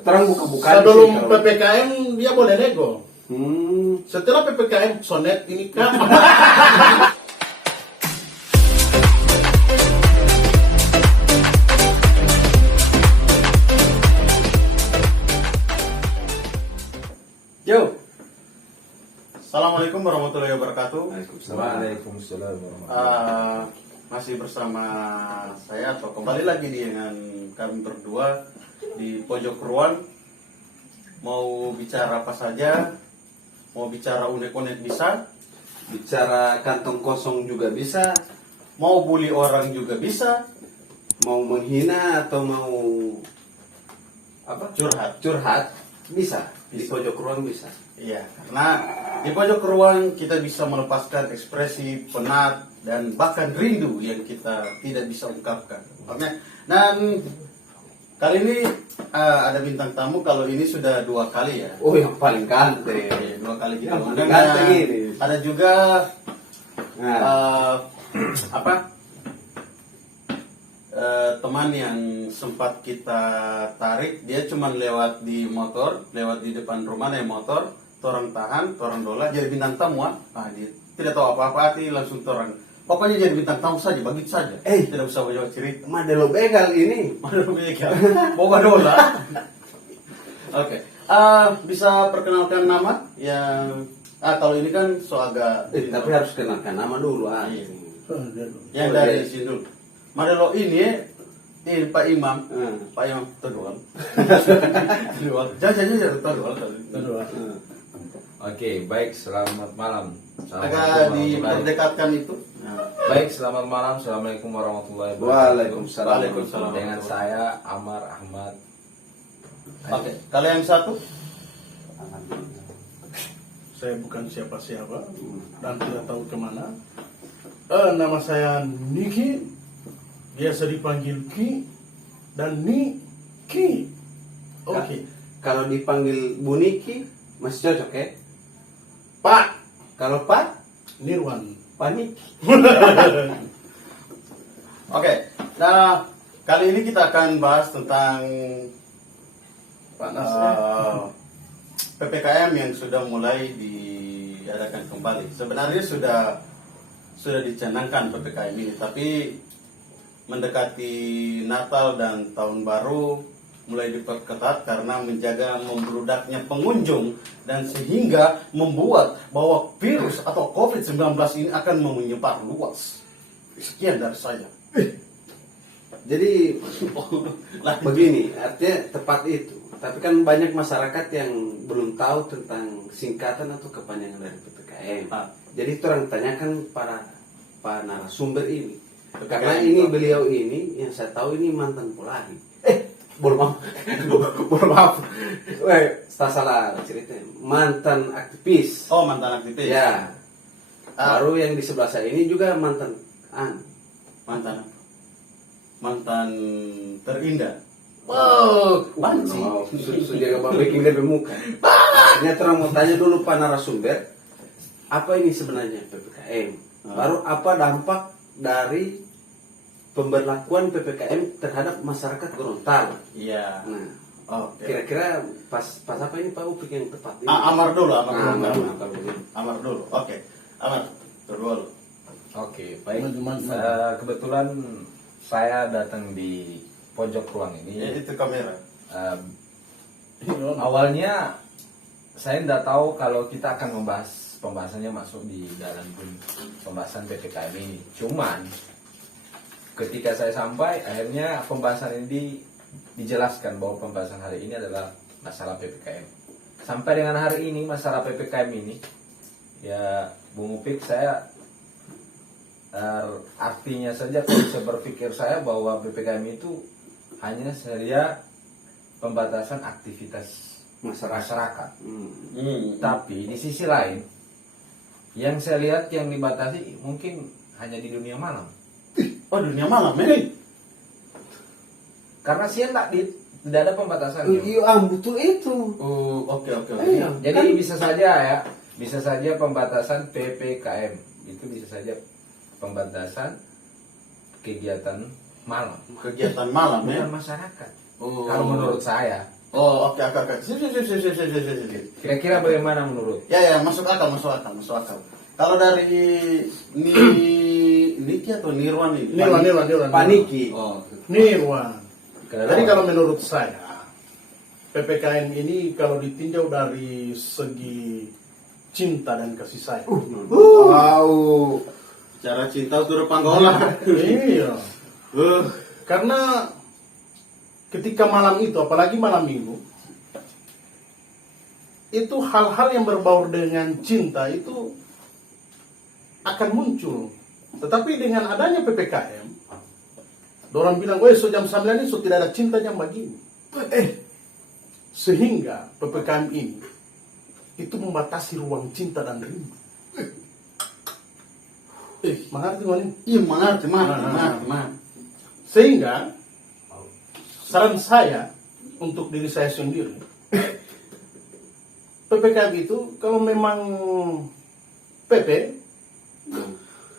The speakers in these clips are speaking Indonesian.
terang buka-buka Sebelum PPKM dia boleh nego. Setelah PPKM sonet ini kan. Yo. Assalamualaikum warahmatullahi wabarakatuh. Waalaikumsalam warahmatullahi Masih bersama saya atau kembali lagi dengan kami berdua di pojok ruang. Mau bicara apa saja, mau bicara unek-unek bisa, Bicara kantong kosong juga bisa, mau bully orang juga bisa, mau menghina atau mau apa? curhat. Bisa. Di pojok ruang bisa. Iya, karena di pojok ruang kita bisa melepaskan ekspresi penat dan bahkan rindu yang kita tidak bisa ungkapkan. Oke. Dan kali ini ada bintang tamu. Kalau ini sudah 2 kali ya. Oh, yang paling ganteng. 2 kali kita Yang undang. ganteng ini. Ada juga teman yang sempat kita tarik. Dia cuma lewat di motor, lewat di depan rumah naik motor. Torang tahan, torang dola, jadi bintang tamu. Dia tidak tahu apa-apa, langsung torang. Pokoknya jadi bintang tamu saja, begitu saja. Tidak usah banyak cerita. Madelo begal ini. Madelo begal, boga dola. Oke. Bisa perkenalkan nama yang kalau ini kan so agak. Tapi harus kenalkan nama dulu. Iya. Yang dari sini dulu. Madelo ini Pak Imam. Pak Imam Tedual. Tedual. Oke, baik, selamat malam. Agak diperdekatkan itu. Baik, selamat malam. Assalamualaikum warahmatullahi wabarakatuh. Waalaikumsalam. Dengan saya Amar Ahmad. Oke, kalau yang satu? Saya bukan siapa-siapa dan tidak tahu kemana. Nama saya Niki, biasa dipanggil Ki dan Niki. Oke. Kalau dipanggil Bu Niki masih cocok ya? Pak. Kalau Pak Nirwan. Pak Niki. Oke. Nah, kali ini kita akan bahas tentang PPKM yang sudah mulai diadakan kembali. Sebenarnya sudah dicanangkan PPKM ini, tapi mendekati Natal dan Tahun Baru mulai diperketat karena menjaga membludaknya pengunjung dan sehingga membuat bahwa virus atau COVID-19 ini akan menyebar luas. Sekian dari saya. Jadi begini, artinya tepat itu. Tapi kan banyak masyarakat yang belum tahu tentang singkatan atau kepanjangan dari PPKM. Jadi itu orang tanyakan para narasumber ini. Karena ini beliau ini yang saya tahu ini mantan Polari. Boleh maaf. Salah ceritanya. Mantan aktivis. Oh, mantan aktivis. Ya. Baru yang di sebelah saya ini juga mantan terindah. Panci. Sudah gak bikin lebih muka. Ini terang mau tanya dulu Pak narasumber, apa ini sebenarnya PPKM? Baru apa dampak dari pemberlakuan PPKM terhadap masyarakat Gorontalo? Iya. Nah, okay. Kira-kira pas apa ini Pak Upik yang tepat ini? Amar dulu. Amar dulu. Oke. Amar dulu. Oke, baik. Kebetulan saya datang di pojok ruang ini. Itu kamera. Awalnya saya tidak tahu kalau kita akan pembahasannya masuk di dalam pembahasan PPKM ini. Cuman ketika saya sampai, akhirnya pembahasan ini dijelaskan bahwa pembahasan hari ini adalah masalah PPKM. Sampai dengan hari ini masalah PPKM ini, ya Bung Upik, saya artinya saja kalau bisa berpikir saya bahwa PPKM itu hanya saja pembatasan aktivitas masyarakat. Tapi di sisi lain, yang saya lihat yang dibatasi mungkin hanya di dunia malam. Oh, dunia malam ini? Karena siang tidak ada pembatasan. Iya, betul itu. Oke. Jadi kan, bisa saja pembatasan PPKM itu bisa saja pembatasan kegiatan malam. Kegiatan malam ya? Bukan masyarakat. Kalau menurut saya. Oh, oke, oke. Sip. Kira-kira bagaimana menurut? Ya, masuk akal. Kalau dari Niki atau Nirwan ini? Nirwan. Paniki. Oh, Nirwan. Kenapa? Jadi kalau menurut saya, PPKM ini kalau ditinjau dari segi cinta dan kasih sayang. Wow. cara cinta turut panggola. Iya. Karena ketika malam itu, apalagi malam minggu, itu hal-hal yang berbau dengan cinta itu akan muncul. Tetapi dengan adanya PPKM, orang bilang, weh, so jam 9 ini so tidak ada cinta jam begini. Sehingga PPKM ini itu membatasi ruang cinta dan rindu. Mengerti nggak nih? Iya, mengerti. Sehingga saran saya untuk diri saya sendiri, PPKM itu kalau memang PP,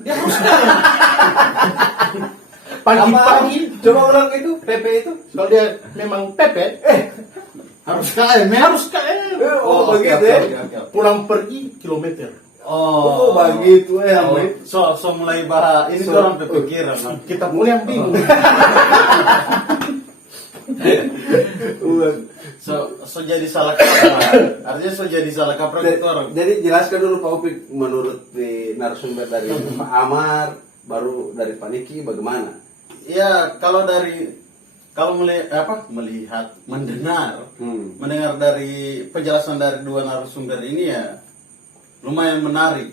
dia harus pagi-pagi. Coba ulang itu, PP itu. Kalau dia memang PP, Harus KM ya? harus KM. Oh, oke, begitu ya. oke. Pulang pergi kilometer. Oh, begitu ya. Oh, so mulai bahas ini So- orang berpikiran. Kita mulai yang bingung. So jadi salah kaprah. Artinya so jadi salah kaprah itu orang. Jadi jelaskan dulu Pak Upik menurut di narasumber dari Pak Amar, baru dari Pak Niki bagaimana? Ya, kalau melihat, mendengar dari penjelasan dari dua narasumber ini ya lumayan menarik.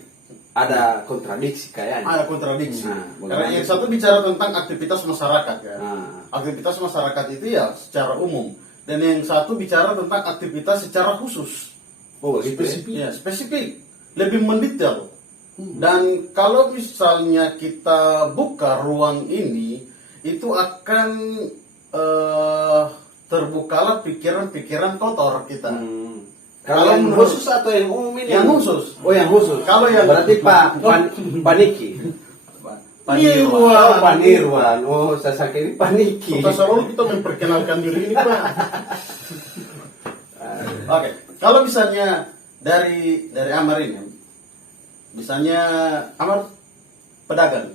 Ada kontradiksi kayaknya. Ada kontradiksi. Nah, Karena bagaimana? yang satu bicara tentang aktivitas masyarakat ya. Nah. Aktivitas masyarakat itu ya secara umum. Dan yang satu bicara tentang aktivitas secara khusus. Oh, begitu ya? Spesifik. Ya, spesifik. Lebih mendetail. Dan kalau misalnya kita buka ruang ini, itu akan terbukalah pikiran-pikiran kotor kita. Kalau yang khusus atau yang umum ini? Yang khusus. Oh, yang khusus. Kalau yang berarti Pak Niki. Nirwan. Pak Nirwan. Oh, saya sakit ini Pak Niki. Kita selalu kita memperkenalkan diri ini, Pak. Oke, kalau misalnya dari Amar ini, misalnya Amar pedagang,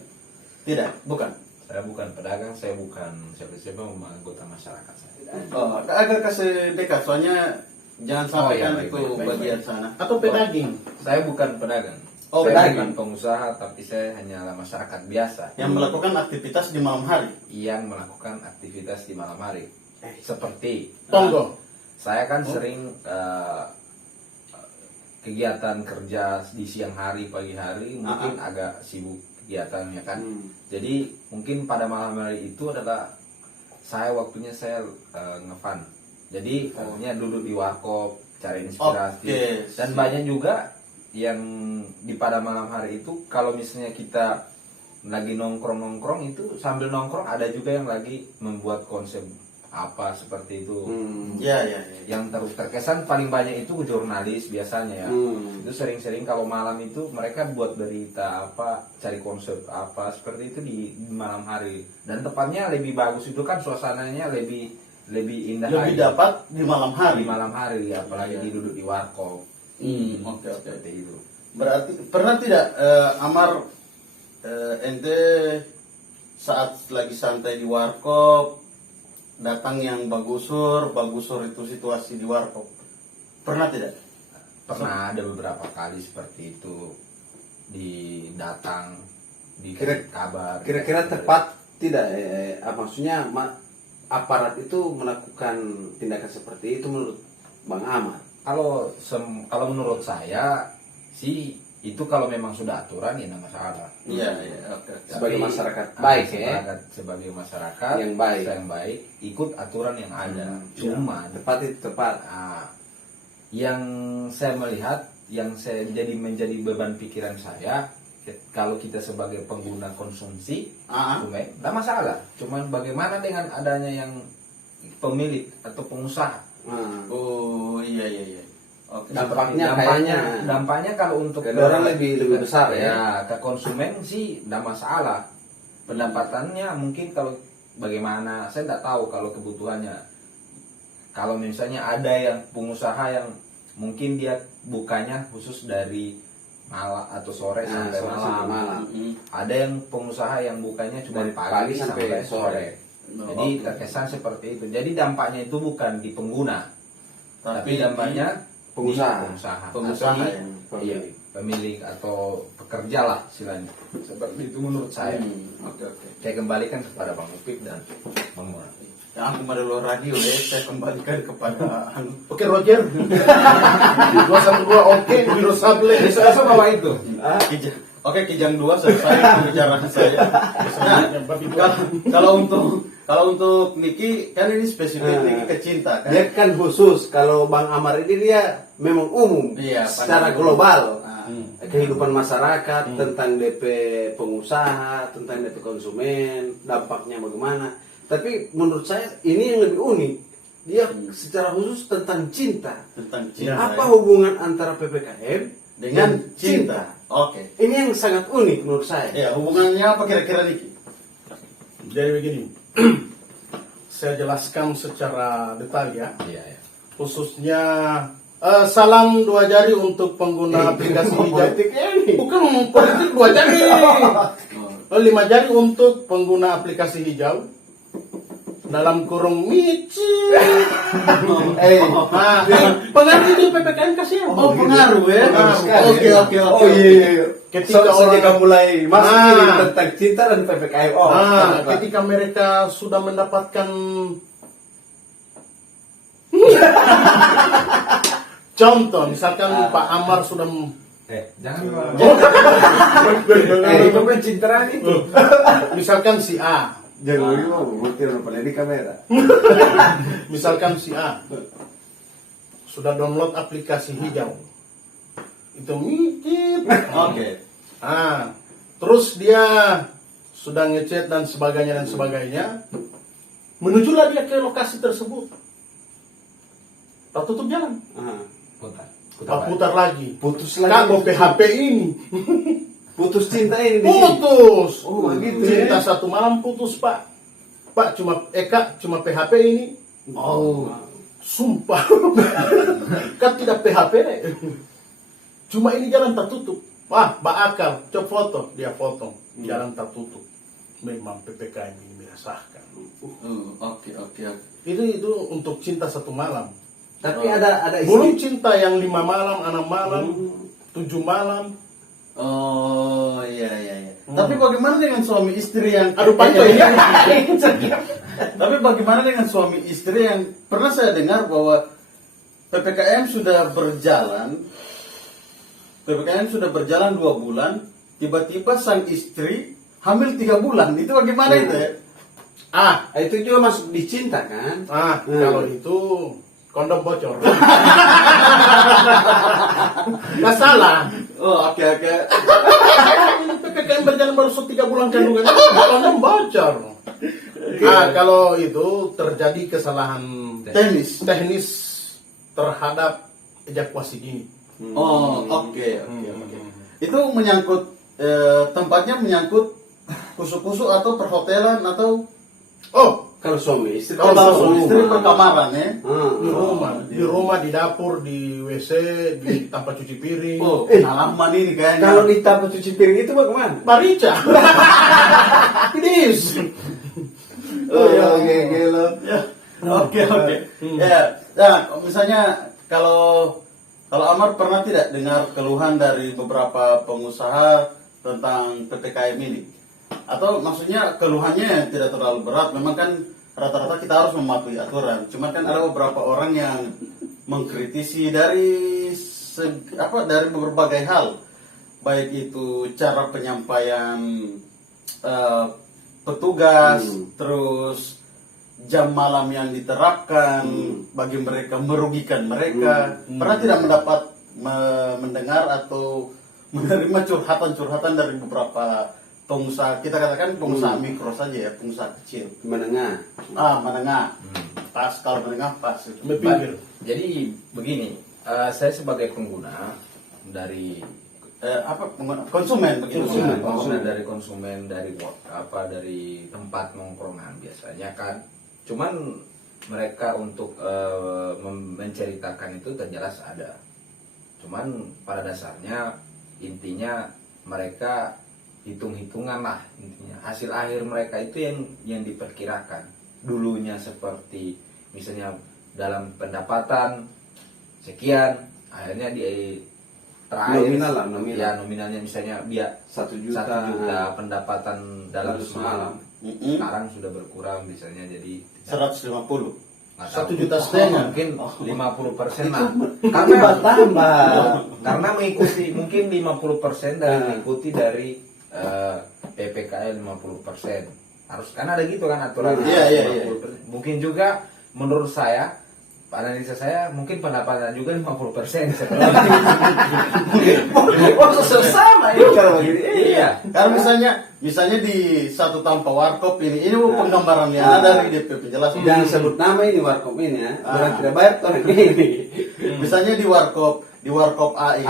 tidak, bukan. Saya bukan pedagang, saya bukan siapa-siapa, anggota masyarakat saya. Oh, agak kasih dekat, soalnya jangan sampai iya, kan baik, itu baik, baik, bagian sana. Atau pedaging. Saya bukan pedagang. Oh, saya pedagang. bukan pengusaha, tapi saya hanyalah masyarakat biasa Yang melakukan aktivitas di malam hari. yang melakukan aktivitas di malam hari. Seperti Tonggo. saya kan sering kegiatan kerja di siang hari, pagi hari mungkin agak sibuk kegiatannya kan. Jadi mungkin pada malam hari itu adalah waktunya saya ngefan. Jadi artinya duduk di warkop, cari inspirasi. Oke. Dan banyak juga yang di pada malam hari itu kalau misalnya kita lagi nongkrong itu sambil nongkrong ada juga yang lagi membuat konsep apa seperti itu. Ya. Yang terkesan paling banyak itu jurnalis biasanya ya. Itu sering-sering kalau malam itu mereka buat berita apa, cari konsep apa seperti itu di malam hari. Dan tepatnya lebih bagus itu kan suasananya lebih indah Lebih lagi. dapat di malam hari. Di malam hari apalagi duduk di warkop. Oke. Seperti itu. Berarti pernah tidak Amar ente saat lagi santai di warkop datang yang bagusur itu situasi di warkop, pernah tidak? Pernah ada beberapa kali seperti itu di kabar. Kira-kira tepat tidak? Maksudnya aparat itu melakukan tindakan seperti itu menurut Bang Amar? Kalau menurut saya sih itu kalau memang sudah aturan ya tidak masalah. Iya, oke. Sebagai Tapi, masyarakat baik ya. Sebagai masyarakat Yang baik. ikut aturan yang ada. Cuman Tepat itu tepat. yang saya melihat, yang saya menjadi beban pikiran saya, kalau kita sebagai pengguna konsumsi, tidak masalah. Cuman bagaimana dengan adanya yang pemilik atau pengusaha? Oh iya. Oke. Dampaknya kalau untuk orang lebih besar ya ke konsumen sih tidak masalah. Pendapatannya mungkin kalau bagaimana saya tidak tahu kalau kebutuhannya kalau misalnya ada yang pengusaha yang mungkin dia bukanya khusus dari malam atau sore sampai sore malam. sampai malam. Ada yang pengusaha yang bukanya cuma Dari pagi pagi sampai sampai sore. sore. Oh, Jadi oke. terkesan seperti itu. Jadi dampaknya itu bukan di pengguna, tapi dampaknya pengusaha. di pengusaha, pengusaha atau di yang iya, pemilik atau pekerja lah istilahnya. Seperti itu menurut saya. Oke oke. Saya kembalikan kepada Bang Upik dan Bang Mora. Ya aku dulu radio ya, saya kembalikan kepada Oke Roger. 212 oke, Wiro Sable. Saya bawa itu. Kijang. Oke, Kijang 2 selesai pembicaraan saya. Nah, kalau untuk Niki kan ini spesifik Niki ke cinta kan. Dia kan khusus, kalau Bang Amar ini dia memang umum, Iya, secara pandangan global. Kehidupan masyarakat, tentang DP pengusaha, tentang DP konsumen, dampaknya bagaimana. Tapi menurut saya ini yang lebih unik. Dia secara khusus tentang cinta. Tentang cinta. Apa hubungan antara PPKM dengan dan cinta? Oke. Ini yang sangat unik menurut saya. Ya, hubungannya apa kira-kira Niki? Jadi begini. Saya jelaskan secara detail ya. Iya, ya. Khususnya salam 2 jari untuk pengguna aplikasi hijau. Politiknya ini. Bukan politik 2 jari. 5 jari untuk pengguna aplikasi hijau. Dalam kurung micin. Pengaruh itu PPKM kasihan. Oh, pengaruh ya. Oke. Oh iya. Ketika Ketika mulai masuk Ah. ini tentang cinta dan PPKM. ketika mereka sudah mendapatkan contoh, misalkan Pak Amar sudah Jangan. Itu pencitraan itu. misalkan si A, Jangan lupa, bukti rupanya di kamera. misalkan si A sudah download aplikasi hijau, itu mikir. Oke. Terus dia sudah ngechat dan sebagainya, menujulah dia ke lokasi tersebut. Tak tutup jalan, tak putar lagi. Putus Kagok lagi. PHP ini. Putus cinta ini di sini. Putus. Oh, begitu Cinta ya. 1 malam putus, Pak. Pak Kak, cuma PHP ini. Oh. Sumpah. Kan tidak PHP deh. Cuma ini jalan tertutup. Wah, bakal. Coba foto. Dia foto. Jalan tertutup. Memang PPKM ini meresahkan. Oke. Itu untuk cinta 1 malam. Tapi ada Belum istri. cinta yang 5 malam, 6 malam, 7 malam. Oh, iya. Tapi bagaimana dengan suami istri yang Aduh, pantai ya. Tapi bagaimana dengan suami istri yang pernah saya dengar bahwa PPKM sudah berjalan 2 bulan, tiba-tiba sang istri hamil 3 bulan. Itu bagaimana itu ya? Itu juga masuk di cinta kan? Kalau itu kondom bocor. Nggak salah. Oh, oke. PPKM berjalan baru 3 bulan kandungan, kondom bocor. Kalau itu terjadi kesalahan teknis terhadap ejakulasi dini. Oh, oke. Itu menyangkut tempatnya menyangkut kusuk-kusuk atau perhotelan atau Kalau suami istri. Kalau suami istri perkamaran ya? di rumah, di dapur, di WC, di tempat cuci piring. Oh, pengalaman ini kayaknya. Kalau di tempat cuci piring itu bagaimana? Barica. Please. Oke. Ya, misalnya kalau Amar pernah tidak dengar keluhan dari beberapa pengusaha tentang PPKM ini? Atau maksudnya keluhannya yang tidak terlalu berat, memang kan rata-rata kita harus mematuhi aturan. Cuma kan ada beberapa orang yang mengkritisi dari berbagai hal, baik itu cara penyampaian petugas, terus jam malam yang diterapkan bagi mereka, merugikan mereka. Pernah tidak mendengar atau menerima curhatan-curhatan dari beberapa pengusaha, kita katakan pengusaha mikro saja ya, pengusaha kecil, Menengah. menengah, pas, kalau menengah pas itu. Pinggir. Jadi begini, saya sebagai pengguna dari Konsumen begitu. konsumen dari tempat nongkrongan biasanya kan. Cuman mereka untuk menceritakan itu terjelas ada. Cuman pada dasarnya intinya mereka hitung-hitungan lah intinya. Hasil akhir mereka itu yang diperkirakan. Dulunya seperti misalnya dalam pendapatan sekian, akhirnya di terakhir Nominal lah, nominal. ya nominalnya misalnya dia 1 juta, 1 juta pendapatan dalam Dalam semalam. Mm-mm. Sekarang sudah berkurang misalnya jadi 150. nggak 1,5 tahu. juta. Mungkin 50% lah. Karena tambah. Karena mengikuti mungkin 50% dari mengikuti dari PPKM 50%. Harus kan ada gitu kan aturan. Iya. 50%. Mungkin juga menurut saya analisa saya mungkin pendapatan juga 50% Oh, sama ini kalau begini. Iya. Karena misalnya di satu tanpa warkop ini penggambaran yang ada dari DP penjelasan. Jangan sebut nama ini warkop ini ya. Orang tidak bayar orang ini. Misalnya di warkop A ini,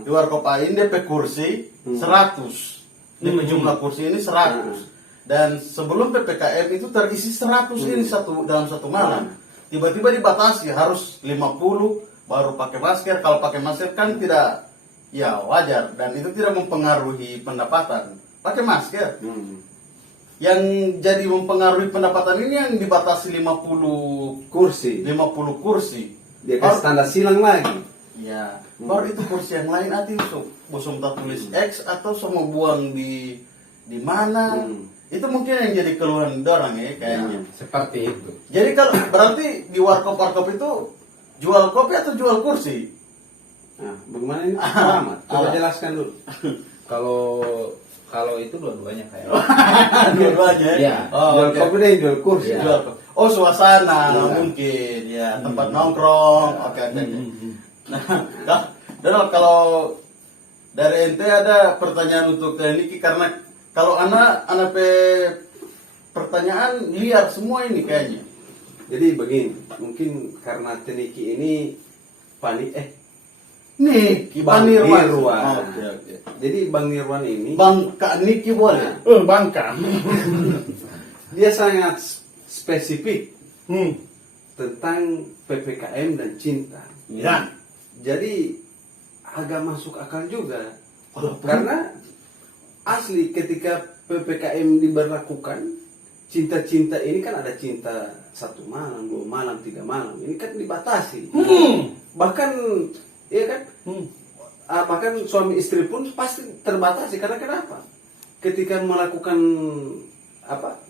di warkop A ini DP kursi 100. DP jumlah kursi ini 100. Dan sebelum PPKM itu terisi 100 ini dalam satu malam. Tiba-tiba dibatasi harus 50 baru pakai masker. Kalau pakai masker kan tidak, ya wajar, dan itu tidak mempengaruhi pendapatan. Pakai masker. Yang jadi mempengaruhi pendapatan ini yang dibatasi 50 Kursi. 50 kursi. Dia kasih tanda silang lagi. Ya, baru itu kursi yang lain nanti bosong tulis X atau semua buang di mana. Itu mungkin yang jadi keluhan orang ya kayaknya. Seperti itu. Jadi kalau berarti di warkop itu jual kopi atau jual kursi? Nah, bagaimana ini? Muhammad, coba jelaskan dulu. Kalau itu dua-duanya kayak. Dua-duanya. Iya. Oh, Jual oke. kopi dan jual kursi. Iya. Jual kopi. Oh, suasana Iya. mungkin ya, tempat nongkrong. Oke. Nah, dan kalau dari ente ada pertanyaan untuk Niki, karena kalau anak pertanyaan liar semua ini kayaknya. Jadi begini, mungkin karena Teniki ini panik Niki Bang Bang Nirwan. Nirwan. Oke. Jadi Bang Nirwan ini Bang Kak Niki boleh. Bangka. dia sangat spesifik Hmm. tentang PPKM dan cinta. Ya. Jadi agak masuk akal juga. Karena asli ketika PPKM diberlakukan, cinta-cinta ini kan ada cinta 1 malam, 2 malam, 3 malam. Ini kan dibatasi. Bahkan, iya kan? Bahkan suami istri pun pasti terbatasi. Karena kenapa? Ketika melakukan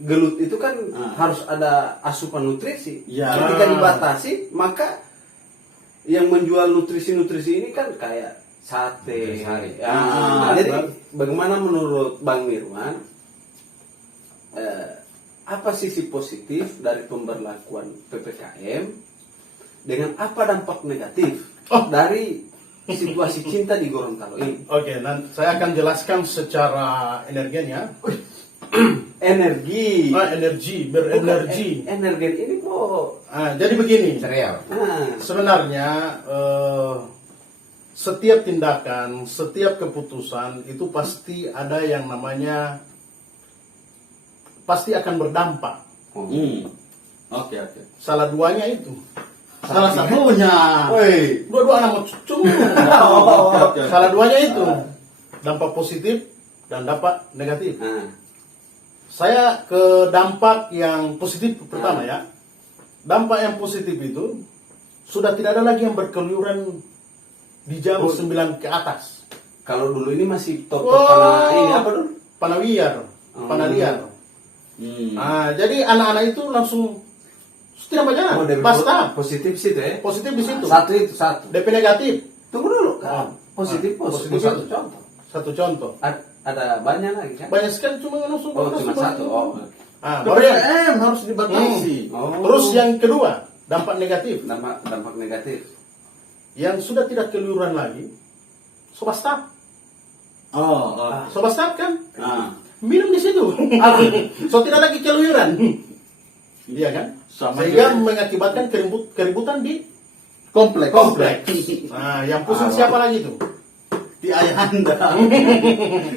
gelut itu kan harus ada asupan nutrisi. Ya. Ketika dibatasi, maka yang menjual nutrisi-nutrisi ini kan kayak sate. Nutrisari. Jadi bagaimana menurut Bang Nirwan, apa sisi positif dari pemberlakuan PPKM dengan apa dampak negatif dari situasi cinta di Gorontalo ini? Oke, nanti saya akan jelaskan secara energinya. Energi. Energi, berenergi. Energi ini kok. Jadi begini. Cereal. Sebenarnya setiap tindakan, setiap keputusan itu pasti ada yang namanya pasti akan berdampak. Oke. Salah duanya itu. Salah satunya. Woi. Dua-dua anak mau cucu. Oke. Salah duanya itu. Dampak positif dan dampak negatif. Saya ke dampak yang positif pertama ya. Dampak yang positif itu sudah tidak ada lagi yang berkeliuran di jam 9 ke atas. Kalau dulu ini masih top panah ini apa dulu? Panawiyar, panaliar. Jadi anak-anak itu langsung tidak berjalan. Basta. Positif situ ya. Positif di situ. Satu. DP negatif. Tunggu dulu kan. Positif. Satu contoh. Satu contoh. Ada banyak lagi kan? Banyak sekali cuma langsung. Cuma satu. Baru yang PPKM harus dibatasi. terus yang kedua, dampak negatif. Dampak negatif. Yang sudah tidak keluyuran lagi, sobastap. Sobastap kan? Minum di situ. So tidak lagi keluyuran. Iya kan? Sehingga mengakibatkan keributan di Kompleks. Nah, yang pusing siapa lagi itu? Di ayahanda.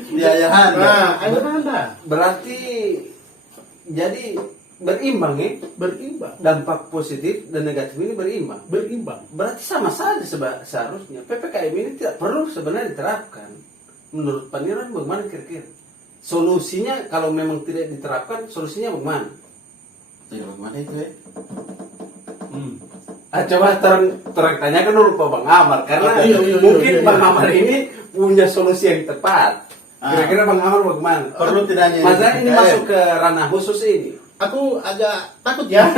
Di ayahanda. Nah, ayahanda. Berarti jadi berimbang ya. berimbang. Dampak positif dan negatif ini berimbang. Berimbang. Berarti sama saja seharusnya PPKM ini tidak perlu sebenarnya diterapkan. Menurut Pak Nirwan bagaimana kira-kira? Solusinya kalau memang tidak diterapkan, solusinya bagaimana? Ya, bagaimana itu ya? Coba terang tanyakan dulu Pak Bang Amar, karena mungkin Bang Amar ini punya solusi yang tepat. Kira-kira Bang Amar bagaimana? Perlu tidak hanya Masalah ini PPKM. masuk ke ranah khusus ini. Aku agak takut ya.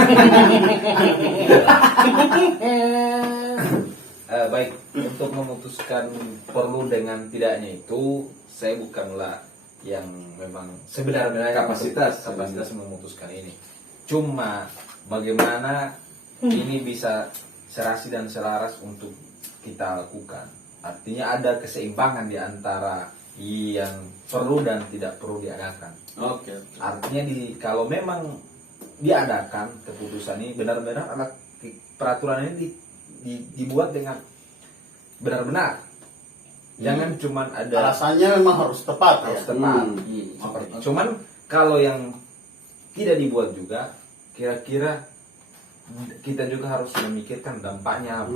Baik, untuk memutuskan perlu dengan tidaknya itu, saya bukanlah yang memang sebenarnya Kapasitas memutuskan ini. Cuma bagaimana ini bisa serasi dan selaras untuk kita lakukan. Artinya ada keseimbangan di antara yang perlu dan tidak perlu diadakan. Oke. Artinya kalau memang diadakan keputusan ini benar-benar peraturan ini dibuat dengan benar-benar. Jangan cuman ada Alasannya memang harus tepat harus ya. tepat. Oke. Cuman kalau yang tidak dibuat juga, kira-kira kita juga harus memikirkan dampaknya.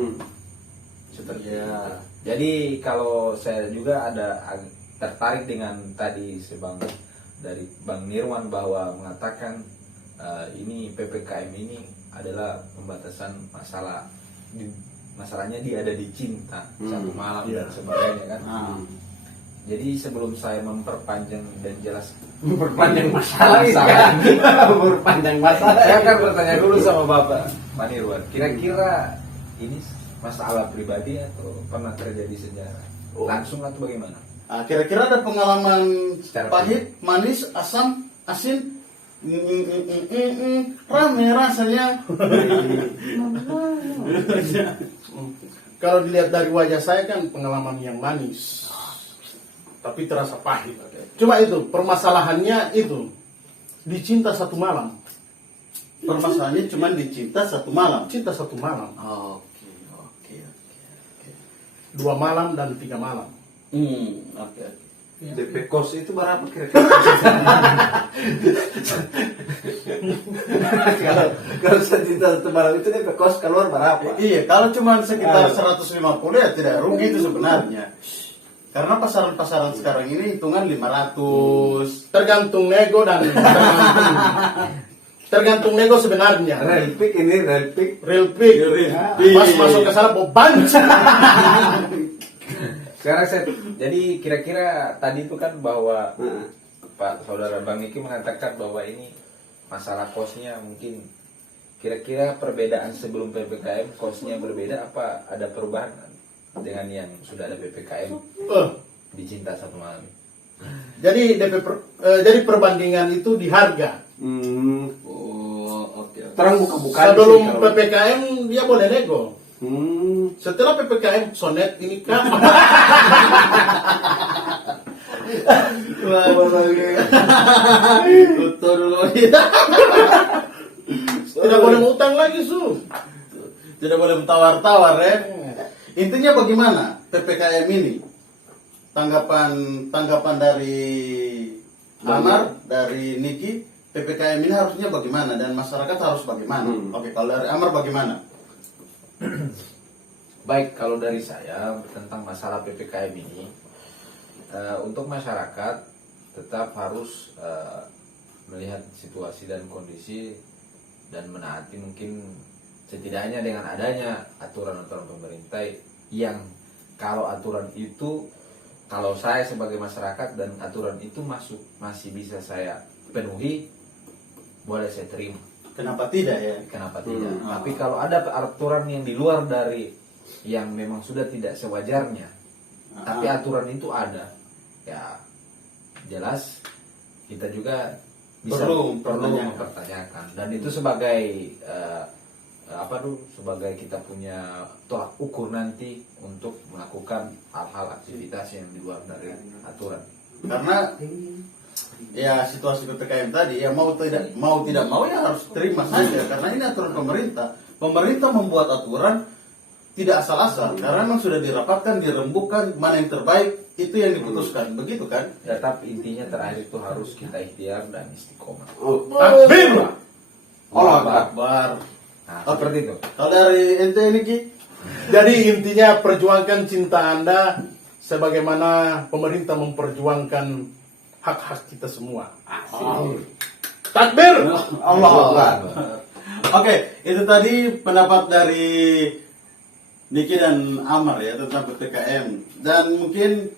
Seperti Ya. itu. Jadi kalau saya juga ada tertarik dengan tadi dari Bang Nirwan bahwa mengatakan ini PPKM ini adalah pembatasan masalahnya dia ada di cinta satu malam dan sebagainya kan. Jadi sebelum saya memperpanjang dan jelas Memperpanjang masalah ini. Memperpanjang masalah. saya akan bertanya dulu sama Bapak Pak Nirwan. Kira-kira ini masalah pribadi atau pernah terjadi sejarah? Langsung atau bagaimana? Kira-kira ada pengalaman Secara pahit, manis, asam, asin, rame rasanya. Kalau dilihat dari wajah saya kan pengalaman yang manis, tapi terasa pahit. Cuma itu permasalahannya itu dicinta satu malam, Permasalahannya cuma dicinta satu malam. cinta satu malam, Oke. 2 malam dan 3 malam. Oke. DP kos itu berapa kira-kira? Kalau sejuta satu malam itu DP kos keluar berapa? Iya, kalau cuma sekitar 150 ya tidak rugi itu sebenarnya. Karena pasaran-pasaran sekarang ini hitungan 500. Tergantung nego dan tergantung nego sebenarnya. Real pick ini real pick. Real pick. Pas masuk ke sana beban. Sekarang jadi kira-kira tadi itu kan bahwa Pak Saudara Bang Niki mengatakan bahwa ini masalah kosnya mungkin kira-kira perbedaan sebelum PPKM kosnya berbeda apa ada perubahan dengan yang sudah ada PPKM di cinta satu malam? Jadi jadi perbandingan itu di harga. Oke. Terang buka-buka. Sebelum PPKM dia boleh nego. Setelah PPKM sonet ini kan Betul dulu. tidak boleh ngutang lagi su. Tidak boleh tawar-tawar ya. Intinya bagaimana PPKM ini? Tanggapan dari Amar, dari Niki, PPKM ini harusnya bagaimana dan masyarakat harus bagaimana? Oke, kalau dari Amar bagaimana? Baik, kalau dari saya tentang masalah PPKM ini, untuk masyarakat tetap harus melihat situasi dan kondisi dan menaati mungkin setidaknya dengan adanya aturan-aturan pemerintah yang kalau aturan itu, kalau saya sebagai masyarakat dan aturan itu masih bisa saya penuhi, boleh saya terima. Kenapa tidak ya? Kenapa tidak? Tapi kalau ada aturan yang di luar dari yang memang sudah tidak sewajarnya, tapi aturan itu ada, ya jelas kita juga bisa Perlu mempertanyakan. Dan itu sebagai sebagai kita punya tolak ukur nanti untuk melakukan hal-hal aktivitas yang di luar dari aturan. Karena ya situasi PPKM tadi ya mau tidak mau ya harus terima saja karena ini aturan pemerintah membuat aturan tidak asal-asal karena memang sudah dirapatkan, dirembukan mana yang terbaik itu yang diputuskan begitu kan. Tetap intinya terakhir itu harus kita ikhtiar dan istiqomah. Amin. Allah Akbar. Nah, seperti itu. Kalau dari ente ini Ki, Jadi intinya perjuangkan cinta Anda sebagaimana pemerintah memperjuangkan hak-hak kita semua. Takbir. Allah Akbar. Oke, itu tadi pendapat dari Niki dan Amar ya tentang PPKM. Dan mungkin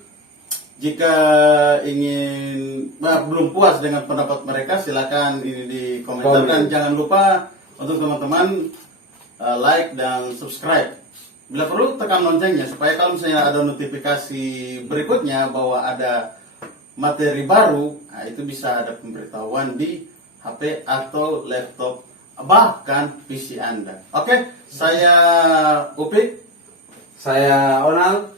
jika ingin belum puas dengan pendapat mereka, silakan ini di komentar dan jangan lupa untuk teman-teman like dan subscribe. Bila perlu tekan loncengnya supaya kalau misalnya ada notifikasi berikutnya bahwa ada materi baru, nah itu bisa ada pemberitahuan di HP atau laptop bahkan PC Anda. Oke, saya Upik, Saya Onal.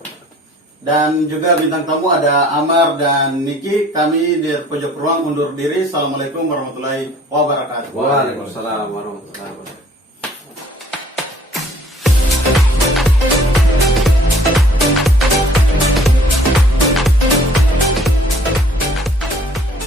dan juga bintang tamu ada Amar dan Niki. Kami di Pojok Ruang undur diri. Assalamualaikum warahmatullahi wabarakatuh. Waalaikumsalam warahmatullahi wabarakatuh.